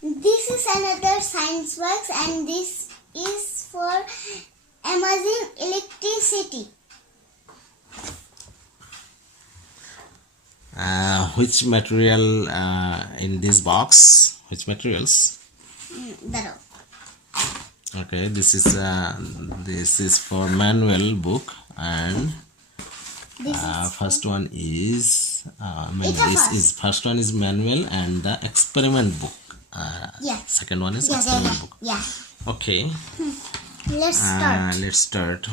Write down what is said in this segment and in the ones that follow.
This is another science box, and this is for amazing electricity. Which material in this box? Which materials? Daro. Okay, this is for manual book, and first one is first one is manual and the experiment book. Yeah. Second one is experiment book. Yeah. Okay. Let's start. Let's start.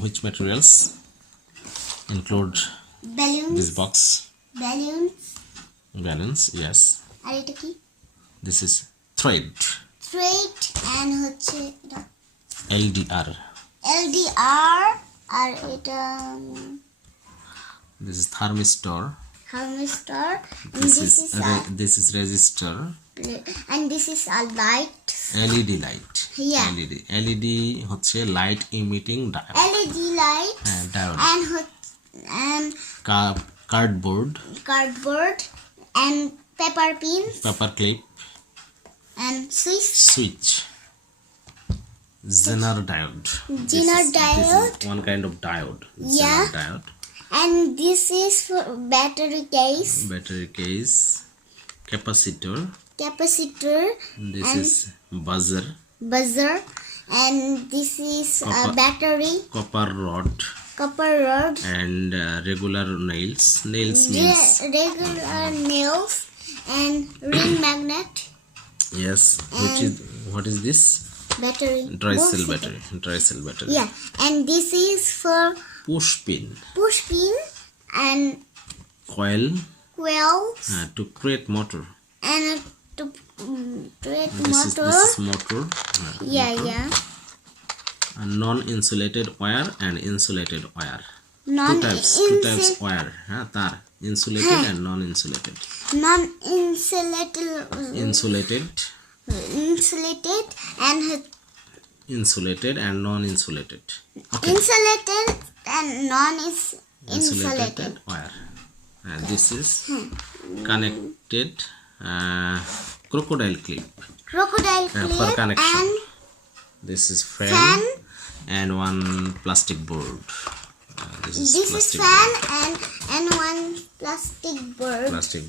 Which materials include Balloons. this box? Balloons, yes. আর এটা কি? This is thread. Thread and হচ্ছে এটা LDR. LDR আর এটা This is thermistor. thermistor. This is resistor. And this is a light. LED light. Yeah. LED হচ্ছে light emitting diode. LED light. Diode. And cardboard and paper pins. Paper clip. And switch. Zener diode. Zener diode. This is one kind of diode. Yeah. Zener diode. And this is for battery case. Battery case. Capacitor. This is buzzer. And this is battery. Copper rod. And regular nails. Nails means regular nails and ring magnet. Yes. What is this? Battery. Dry cell battery. Yeah. And this is for push pin and coil to create motor. And to create motor. This is motor. Yeah. A non-insulated wire and insulated wire. Two types wire. Tar. Insulated and non-insulated. Insulated and insulated and non-insulated. Okay. Insulated and non-insulated wire. And this is connected crocodile clip for connection. And this is fan and one plastic board. This is fan and one plastic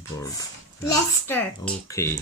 board. Let's start. Okay.